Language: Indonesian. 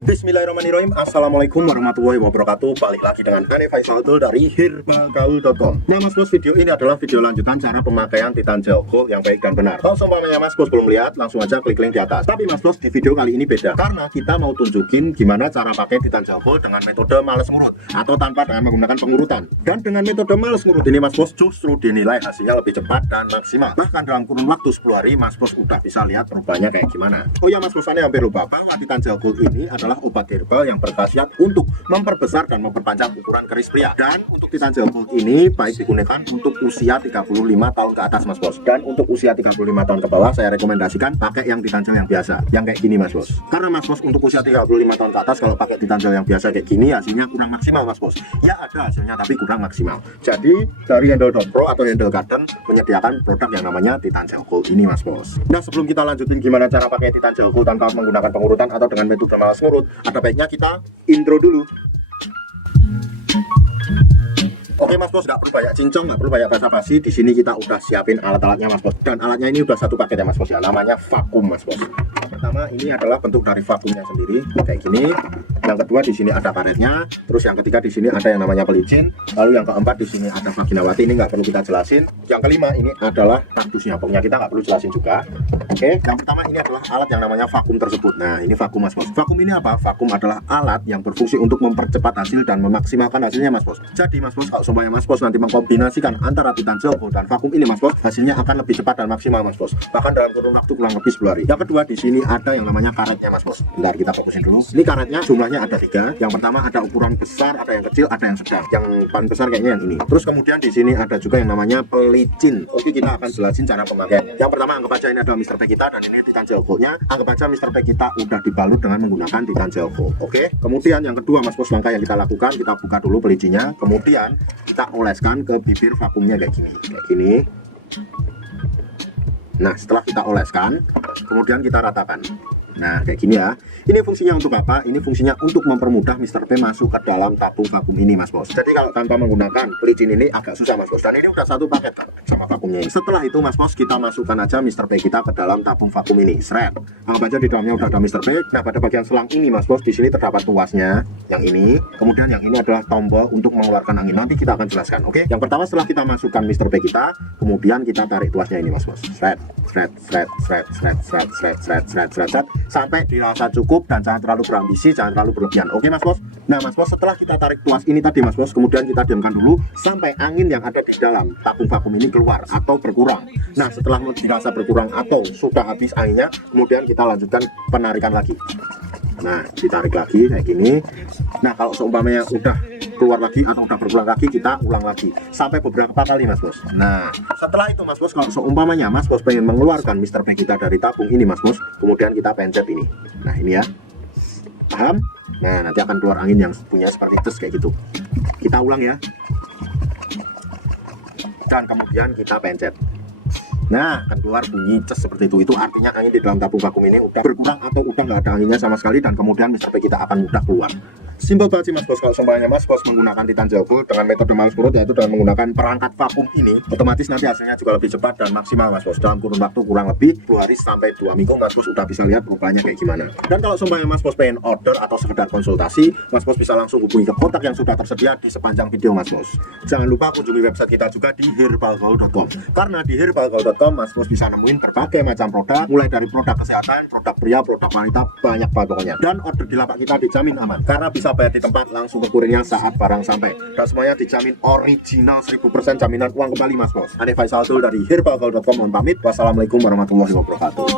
Bismillahirrahmanirrahim. Assalamualaikum warahmatullahi wabarakatuh. Balik lagi dengan Ane Faisal dari herbagaul.com. Nah mas bos, video ini adalah video lanjutan cara pemakaian Titan Gel Gold yang baik dan benar. Kalau seumpamanya mas bos belum lihat, langsung aja klik link di atas. Tapi mas bos, di video kali ini beda, karena kita mau tunjukin gimana cara pakai Titan Gel Gold dengan metode males ngurut atau tanpa dengan menggunakan pengurutan. Dan dengan metode males ngurut ini mas bos justru dinilai hasilnya lebih cepat dan maksimal. Bahkan dalam kurun waktu 10 hari mas bos udah bisa lihat perubahannya kayak gimana. Oh ya mas bos, Ane hampir lupa bahwa Titan Gel Gold ini adalah obat herbal yang berkhasiat untuk memperbesar dan memperpanjang ukuran keris pria. Dan untuk Titan Gel Gold ini baik digunakan untuk usia 35 tahun ke atas mas bos. Dan untuk usia 35 tahun ke bawah saya rekomendasikan pakai yang Titan Gel yang biasa, yang kayak gini mas bos. Karena mas bos untuk usia 35 tahun ke atas kalau pakai Titan Gel yang biasa kayak gini hasilnya kurang maksimal mas bos. Ya ada hasilnya tapi kurang maksimal. Jadi dari Handle.pro atau Handle Garden menyediakan produk yang namanya Titan Gel Gold ini mas bos. Nah sebelum kita lanjutin gimana cara pakai Titan Gel Gold tanpa menggunakan pengurutan atau dengan metode malas ngurut, ada baiknya kita intro dulu. Oke mas bos, nggak perlu banyak cincong, nggak perlu banyak basa-basi. Di sini kita udah siapin alat-alatnya mas bos. Dan alatnya ini udah satu paket ya mas bos ya. Namanya vakum mas bos. Pertama ini adalah bentuk dari vakumnya sendiri kayak gini. Yang kedua di sini ada karetnya. Terus yang ketiga di sini ada yang namanya pelicin. Lalu yang keempat di sini ada vaginawati. Ini nggak perlu kita jelasin. Yang kelima ini adalah kardusnya. Pokoknya kita nggak perlu jelasin juga. Oke, yang pertama ini adalah alat yang namanya vakum tersebut. Nah ini vakum mas bos. Vakum ini apa? Vakum adalah alat yang berfungsi untuk mempercepat hasil dan memaksimalkan hasilnya mas bos. Jadi mas bos, kalau supaya mas bos nanti mengkombinasikan antara Titan Gel Gold dan vakum ini mas bos, hasilnya akan lebih cepat dan maksimal mas bos. Bahkan dalam kurun waktu kurang lebih 10 hari. Yang kedua di sini ada yang namanya karetnya mas bos. Bentar kita fokusin dulu. Ini karetnya jumlahnya ada 3. Yang pertama ada ukuran besar, ada yang kecil, ada yang sedang. Yang paling besar kayaknya yang ini. Terus kemudian di sini ada juga yang namanya pelicin. Oke, kita akan jelasin cara pemakaiannya. Yang pertama anggap aja ini adalah Mr. P kita dan ini Titan Gel Gold-nya. Anggap aja Mr. P kita udah dibalut dengan menggunakan Titan Gel Gold. Oke. Kemudian yang kedua mas bos, langkah yang kita lakukan, kita buka dulu pelicinnya. Kemudian kita oleskan ke bibir vakumnya kayak gini. Nah setelah kita oleskan kemudian kita ratakan. Nah kayak gini ya. Ini fungsinya untuk apa? Ini fungsinya untuk mempermudah Mr. P masuk ke dalam tabung vakum ini mas bos. Jadi kalau tanpa menggunakan pelicin ini agak susah mas bos. Dan ini udah satu paket kan sama vakumnya ini. Setelah itu mas bos kita masukkan aja Mr. P kita ke dalam tabung vakum ini. Seret. Anggap aja di dalamnya udah ada Mr. P. Nah pada bagian selang ini mas bos, di sini terdapat tuasnya. Yang ini. Kemudian yang ini adalah tombol untuk mengeluarkan angin. Nanti kita akan jelaskan. Oke. Yang pertama setelah kita masukkan Mr. P kita, kemudian kita tarik tuasnya ini mas bos. Seret. Sampai dirasa cukup dan jangan terlalu berambisi, jangan terlalu berlebihan. Oke mas bos. Nah mas bos, setelah kita tarik tuas ini tadi mas bos, kemudian kita diamkan dulu sampai angin yang ada di dalam tabung vakum ini keluar atau berkurang. Nah setelah dirasa berkurang atau sudah habis anginnya, kemudian kita lanjutkan penarikan lagi. Nah ditarik lagi kayak gini. Nah kalau seumpamanya udah keluar lagi atau udah berpulang lagi, kita ulang lagi sampai beberapa kali mas bos. Nah setelah itu mas bos, kalau seumpamanya mas bos pengen mengeluarkan Mr. P kita dari tabung ini mas bos, kemudian kita pencet ini. Nah ini ya, paham? Nah nanti akan keluar angin yang punya seperti itu kayak gitu. Kita ulang ya, dan kemudian kita pencet. Nah akan keluar bunyi ces seperti itu. Itu artinya angin di dalam tabung vakum ini udah berkurang atau udah nggak ada anginnya sama sekali, dan kemudian Mr. P kita akan mudah keluar. Simpel banget sih mas bos. Kalau seumpamanya mas bos menggunakan Titan Gel Gold dengan metode males ngurut, yaitu dengan menggunakan perangkat vakum ini, otomatis nanti hasilnya juga lebih cepat dan maksimal mas bos. Dalam kurun waktu kurang lebih 2 hari sampai 2 minggu mas bos udah bisa lihat perubahannya kayak gimana. Dan kalau seumpamanya mas bos pengen order atau sekedar konsultasi, mas bos bisa langsung hubungi ke kontak yang sudah tersedia di sepanjang video mas bos. Jangan lupa kunjungi website kita juga di herbagaul.com. Karena di herbagaul.com mas bos bisa nemuin berbagai macam produk, mulai dari produk kesehatan, produk pria, produk wanita, banyak banget pokoknya. Dan order di lapak kita dijamin aman, karena bisa bayar di tempat, langsung ke kurirnya saat barang sampai, dan semuanya dijamin original 1000% jaminan uang kembali mas bos. Ane Faisal dari herbagaul.com mohon pamit. Wassalamualaikum warahmatullahi wabarakatuh.